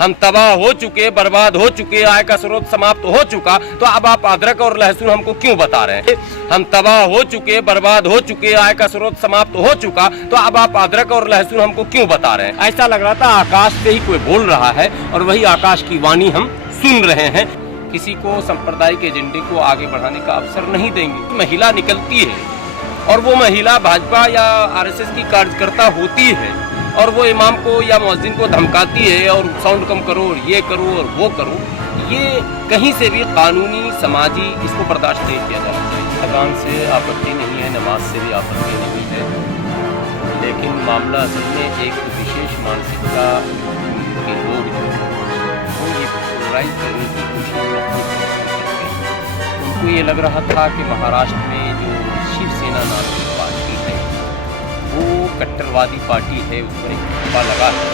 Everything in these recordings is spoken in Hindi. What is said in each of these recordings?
हम तबाह हो चुके, बर्बाद हो चुके, आय का स्रोत समाप्त हो चुका, तो अब आप अदरक और लहसुन हमको क्यों बता रहे हैं? हम तबाह हो चुके, बर्बाद हो चुके, आय का स्रोत समाप्त हो चुका, तो अब आप अदरक और लहसुन हमको क्यों बता रहे हैं? ऐसा लग रहा था आकाश से ही कोई बोल रहा है और वही आकाश की वाणी हम सुन रहे हैं। किसी को सांप्रदायिक एजेंडे को आगे बढ़ाने का अवसर नहीं देंगे। महिला निकलती है और वो महिला भाजपा या आरएसएस की कार्यकर्ता होती है और वो इमाम को या मुअज्जिन को धमकाती है और साउंड कम करो और ये करो और वो करो, ये कहीं से भी कानूनी समाजी इसको बर्दाश्त नहीं किया जाना चाहिए। अजान से आपत्ति नहीं है, नमाज से भी आपत्ति नहीं है, लेकिन मामला असल में एक विशेष मानसिकता के लोग जो वो ये पोलराइज करने की कोशिश करते हैं। उनको ये लग रहा था कि महाराष्ट्र में जो शिवसेना नाम की पार्टी है वो कट्टरवादी पार्टी है, उस पर एक ठप्पा लगा है,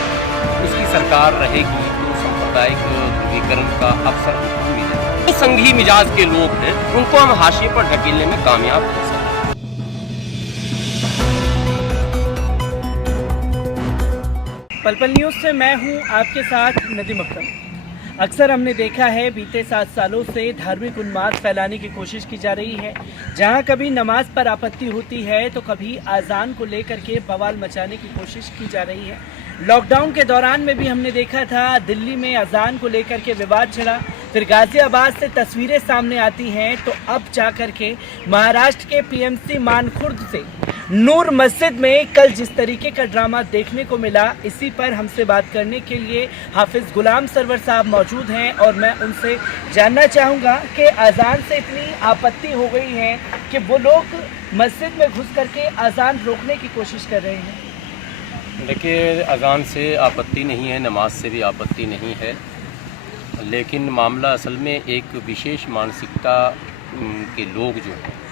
उसकी सरकार रहेगी तो सांप्रदायिक ध्रुवीकरण का अवसर हमको मिलेगा। तो संघी मिजाज के लोग हैं, उनको हम हाशिए पर ढकेलने में कामयाब हो सकते हैं। पल-पल न्यूज़ से मैं हूं आपके साथ नदीम अकरम। अक्सर हमने देखा है बीते 7 सालों से धार्मिक उन्माद फैलाने की कोशिश की जा रही है। जहां कभी नमाज पर आपत्ति होती है तो कभी अजान को लेकर के बवाल मचाने की कोशिश की जा रही है। लॉकडाउन के दौरान में भी हमने देखा था दिल्ली में अजान को लेकर के विवाद छिड़ा, फिर गाजियाबाद से तस्वीरें सामने आती हैं तो अब जाकर के महाराष्ट्र के पीएमसी मानखुर्द से नूर मस्जिद में कल जिस तरीके का ड्रामा देखने को मिला, इसी पर हमसे बात करने के लिए हाफिज गुलाम सरवर साहब मौजूद हैं और मैं उनसे जानना चाहूँगा कि अजान से इतनी आपत्ति हो गई है कि वो लोग मस्जिद में घुस करके अजान रोकने की कोशिश कर रहे हैं। देखिए, अजान से आपत्ति नहीं है, नमाज से भी आपत्ति नहीं है, लेकिन मामला असल में एक विशेष मानसिकता के लोग जो हैं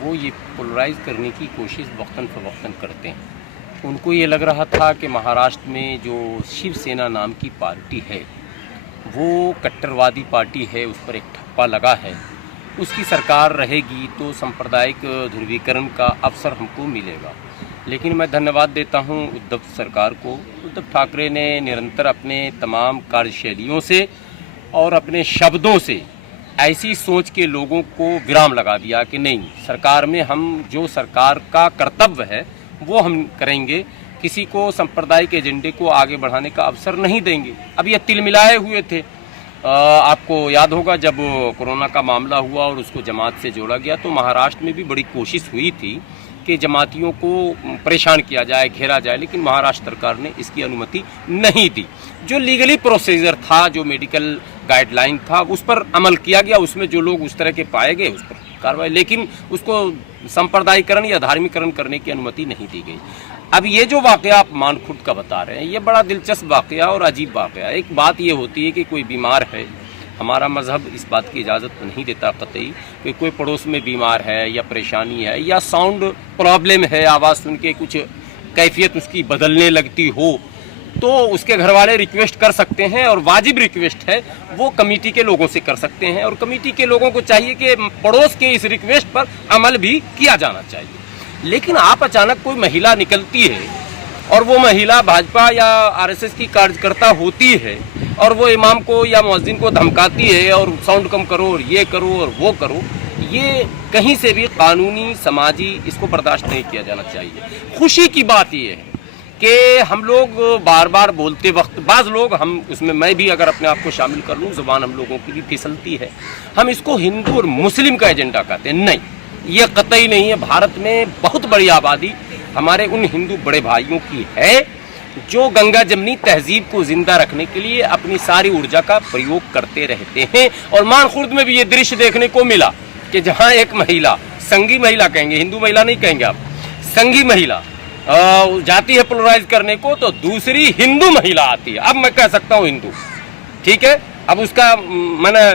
वो ये पोलराइज करने की कोशिश वक्तन फ़वक्तन करते हैं। उनको ये लग रहा था कि महाराष्ट्र में जो शिवसेना नाम की पार्टी है वो कट्टरवादी पार्टी है, उस पर एक ठप्पा लगा है, उसकी सरकार रहेगी तो सांप्रदायिक ध्रुवीकरण का अवसर हमको मिलेगा। लेकिन मैं धन्यवाद देता हूं उद्धव सरकार को। उद्धव ठाकरे ने निरंतर अपने तमाम कार्यशैलियों से और अपने शब्दों से ऐसी सोच के लोगों को विराम लगा दिया कि नहीं, सरकार में हम जो सरकार का कर्तव्य है वो हम करेंगे, किसी को सांप्रदायिक एजेंडे को आगे बढ़ाने का अवसर नहीं देंगे। अब ये तिलमिलाए हुए थे। आपको याद होगा जब कोरोना का मामला हुआ और उसको जमात से जोड़ा गया तो महाराष्ट्र में भी बड़ी कोशिश हुई थी कि जमातियों को परेशान किया जाए, घेरा जाए, लेकिन महाराष्ट्र सरकार ने इसकी अनुमति नहीं दी। जो लीगली प्रोसीजर था, जो मेडिकल गाइडलाइन था, उस पर अमल किया गया, उसमें जो लोग उस तरह के पाए गए उस पर कार्रवाई, लेकिन उसको सांप्रदायिकरण या धार्मिकरण करने की अनुमति नहीं दी गई। अब ये जो वाक़या आप मानखुर्द का बता रहे हैं, ये बड़ा दिलचस्प वाक़या और अजीब वाक़या। एक बात ये होती है कि कोई बीमार है, हमारा मज़हब इस बात की इजाज़त नहीं देता कतई कि कोई पड़ोस में बीमार है या परेशानी है या साउंड प्रॉब्लम है, आवाज़ सुन के कुछ कैफियत उसकी बदलने लगती हो, तो उसके घर वाले रिक्वेस्ट कर सकते हैं और वाजिब रिक्वेस्ट है वो कमेटी के लोगों से कर सकते हैं और कमेटी के लोगों को चाहिए कि पड़ोस के इस रिक्वेस्ट पर अमल भी किया जाना चाहिए। लेकिन आप अचानक कोई महिला निकलती है और वो महिला भाजपा या आरएसएस की कार्यकर्ता होती है और वो इमाम को या मुअज्जिन को धमकाती है और साउंड कम करो और ये करो और वो करो, ये कहीं से भी कानूनी समाजी इसको बर्दाश्त नहीं किया जाना चाहिए। खुशी की बात ये है कि हम लोग बार बार बोलते वक्त बाज़ लोग, हम उसमें मैं भी अगर अपने आप को शामिल कर लूँ, ज़ुबान हम लोगों की भी फिसलती है, हम इसको हिंदू और मुस्लिम का एजेंडा कहते हैं। नहीं, ये कतई नहीं है। भारत में बहुत बड़ी आबादी हमारे उन हिंदू बड़े भाइयों की है जो गंगा जमनी तहजीब को जिंदा रखने के लिए अपनी सारी ऊर्जा का प्रयोग करते रहते हैं। और मानखुर्द में भी ये दृश्य देखने को मिला कि जहां एक महिला, संघी महिला कहेंगे, हिंदू महिला नहीं कहेंगे आप, संघी महिला जाती है पोलराइज करने को, तो दूसरी हिंदू महिला आती है। अब मैं कह सकता हूँ हिंदू, ठीक है, अब उसका मैंने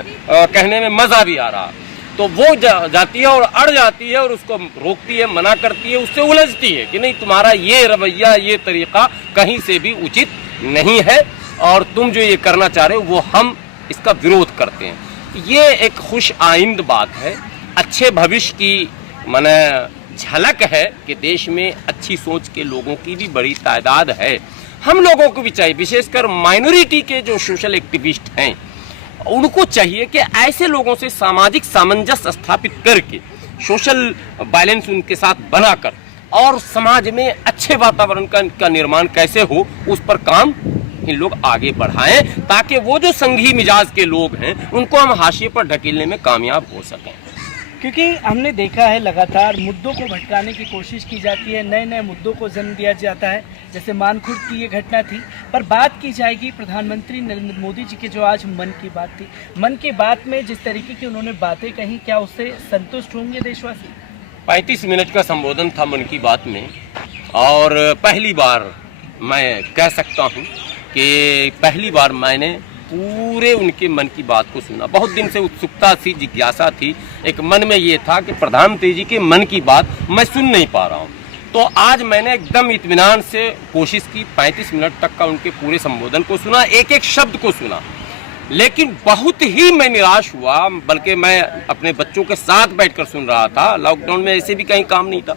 कहने में मजा भी आ रहा, तो वो जाती है और अड़ जाती है और उसको रोकती है, मना करती है, उससे उलझती है कि नहीं, तुम्हारा ये रवैया, ये तरीका कहीं से भी उचित नहीं है और तुम जो ये करना चाह रहे हो वो हम इसका विरोध करते हैं। ये एक खुश आइंद बात है, अच्छे भविष्य की माने झलक है कि देश में अच्छी सोच के लोगों की भी बड़ी तादाद है। हम लोगों को भी चाहिए, विशेषकर माइनॉरिटी के जो सोशल एक्टिविस्ट हैं, उनको चाहिए कि ऐसे लोगों से सामाजिक सामंजस्य स्थापित करके सोशल बैलेंस उनके साथ बनाकर और समाज में अच्छे वातावरण का निर्माण कैसे हो, उस पर काम इन लोग आगे बढ़ाएं, ताकि वो जो संघी मिजाज के लोग हैं उनको हम हाशिए पर ढकेलने में कामयाब हो सकें। क्योंकि हमने देखा है लगातार मुद्दों को भटकाने की कोशिश की जाती है, नए नए मुद्दों को जन्म दिया जाता है, जैसे मानखुर्द की ये घटना थी। पर बात की जाएगी प्रधानमंत्री नरेंद्र मोदी जी की जो आज मन की बात थी, मन की बात में जिस तरीके की उन्होंने बातें कही, क्या उससे संतुष्ट होंगे देशवासी? 35 मिनट का संबोधन था मन की बात में, और पहली बार मैं कह सकता हूँ कि पहली बार मैंने पूरे उनके मन की बात को सुना। बहुत दिन से उत्सुकता थी, जिज्ञासा थी, एक मन में ये था कि प्रधानमंत्री जी के मन की बात मैं सुन नहीं पा रहा हूँ। तो आज मैंने एकदम इत्मीनान से कोशिश की, 35 मिनट तक का उनके पूरे संबोधन को सुना, एक एक शब्द को सुना, लेकिन बहुत ही मैं निराश हुआ। बल्कि मैं अपने बच्चों के साथ बैठकर सुन रहा था, लॉकडाउन में ऐसे भी कहीं काम नहीं था।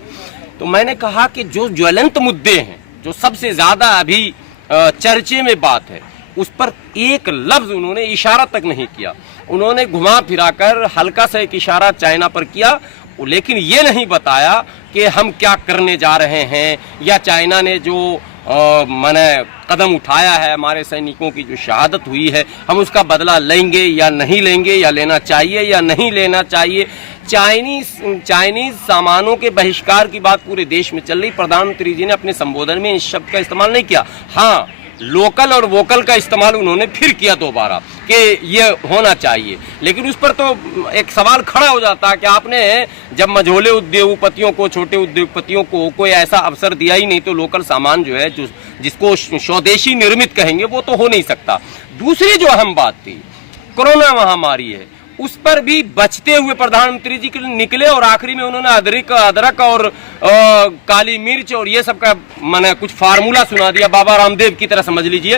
तो मैंने कहा कि जो ज्वलंत मुद्दे हैं, जो सबसे ज़्यादा अभी चर्चे में बात है, उस पर एक लफ्ज़ उन्होंने इशारा तक नहीं किया। उन्होंने घुमा फिराकर हल्का सा एक इशारा चाइना पर किया, लेकिन ये नहीं बताया कि हम क्या करने जा रहे हैं, या चाइना ने जो माने कदम उठाया है, हमारे सैनिकों की जो शहादत हुई है, हम उसका बदला लेंगे या नहीं लेंगे, या लेना चाहिए या नहीं लेना चाहिए। चाइनीज सामानों के बहिष्कार की बात पूरे देश में चल रही, प्रधानमंत्री जी ने अपने संबोधन में इस शब्द का इस्तेमाल नहीं किया। हाँ, लोकल और वोकल का इस्तेमाल उन्होंने फिर किया दोबारा कि ये होना चाहिए, लेकिन उस पर तो एक सवाल खड़ा हो जाता है कि आपने जब मझोले उद्योगपतियों को, छोटे उद्योगपतियों को कोई ऐसा अवसर दिया ही नहीं, तो लोकल सामान जो है, जो जिसको स्वदेशी निर्मित कहेंगे, वो तो हो नहीं सकता। दूसरी जो अहम बात थी, कोरोना महामारी है, उस पर भी बचते हुए प्रधानमंत्री जी निकले, और आखिरी में उन्होंने अदरक और काली मिर्च और ये सब का मैंने कुछ फार्मूला सुना दिया, बाबा रामदेव की तरह समझ लीजिए।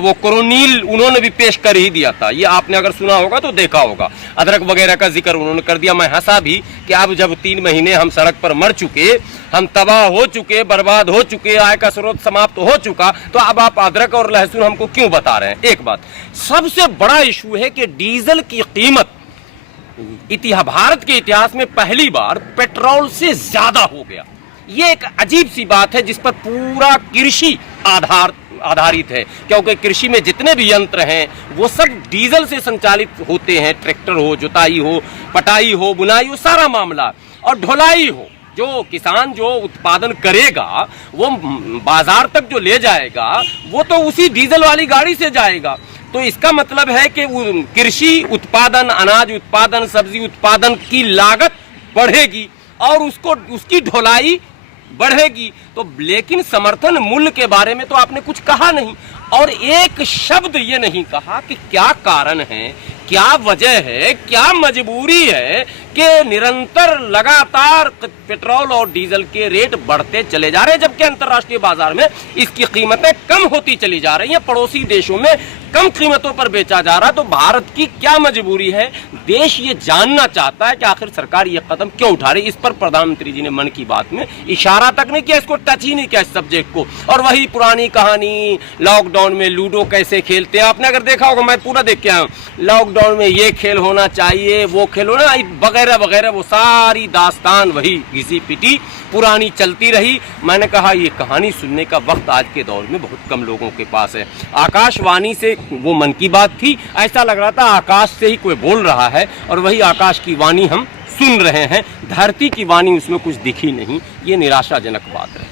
वो कोरोनील उन्होंने भी पेश कर ही दिया था, ये आपने अगर सुना होगा तो देखा होगा। अदरक वगैरह का जिक्र उन्होंने कर दिया। मैं हंसा भी कि अब जब 3 महीने हम सड़क पर मर चुके, हम तबाह हो चुके, बर्बाद हो चुके, आय का स्रोत समाप्त हो चुका, तो अब आप अदरक और लहसुन हमको क्यों बता रहे हैं? एक बात। सबसे बड़ा इशू है कि डीजल की कीमत भारत के इतिहास में पहली बार पेट्रोल से ज्यादा हो गया। ये एक अजीब सी बात है, जिस पर पूरा कृषि आधारित है, क्योंकि कृषि में जितने भी यंत्र हैं वो सब डीजल से संचालित होते हैं। ट्रैक्टर हो, जुताई हो, पटाई हो, बुनाई हो, सारा मामला, और ढुलाई हो। जो किसान जो उत्पादन करेगा, वो बाजार तक जो ले जाएगा, वो तो उसी डीजल वाली गाड़ी से जाएगा। तो इसका मतलब है कि कृषि उत्पादन, अनाज उत्पादन, सब्जी उत्पादन की लागत बढ़ेगी और उसकी ढुलाई बढ़ेगी। तो लेकिन समर्थन मूल्य के बारे में तो आपने कुछ कहा नहीं, और एक शब्द ये नहीं कहा कि क्या कारण है, क्या वजह है, क्या मजबूरी है कि निरंतर लगातार पेट्रोल और डीजल के रेट बढ़ते चले जा रहे हैं, जबकि अंतर्राष्ट्रीय बाजार में इसकी कीमतें कम होती चली जा रही हैं, पड़ोसी देशों में कम कीमतों पर बेचा जा रहा है। तो भारत की क्या मजबूरी है? देश ये जानना चाहता है कि आखिर सरकार ये कदम क्यों उठा रही है। इस पर प्रधानमंत्री जी ने मन की बात में इशारा तक नहीं किया, इसको टच ही नहीं किया इस सब्जेक्ट को। और वही पुरानी कहानी, लॉकडाउन में लूडो कैसे खेलते हैं, आपने अगर देखा होगा, मैं पूरा देख के आया हूँ, लॉकडाउन में ये खेल होना चाहिए, वो खेल होना, वगैरह वगैरह, वो सारी दास्तान वही घिसी पिटी पुरानी चलती रही। मैंने कहा ये कहानी सुनने का वक्त आज के दौर में बहुत कम लोगों के पास है। आकाशवाणी से वो मन की बात थी, ऐसा लग रहा था आकाश से ही कोई बोल रहा है, और वही आकाश की वाणी हम सुन रहे हैं, धरती की वाणी उसमें कुछ दिखी नहीं। ये निराशाजनक बात है।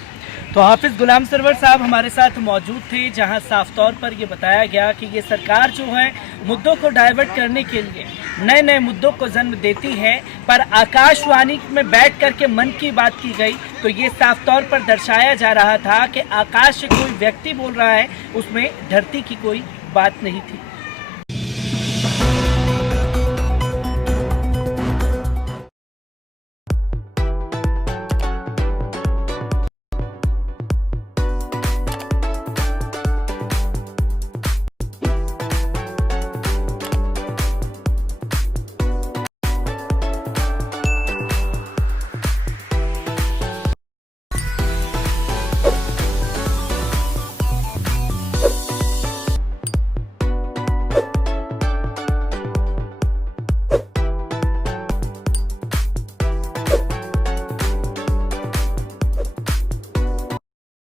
तो हाफिज गुलाम सरवर साहब हमारे साथ मौजूद थे, जहां साफ तौर पर ये बताया गया कि ये सरकार जो है मुद्दों को डाइवर्ट करने के लिए नए नए मुद्दों को जन्म देती है, पर आकाशवाणी में बैठ करके मन की बात की गई तो ये साफ तौर पर दर्शाया जा रहा था कि आकाश से कोई व्यक्ति बोल रहा है, उसमें धरती की कोई बात नहीं थी।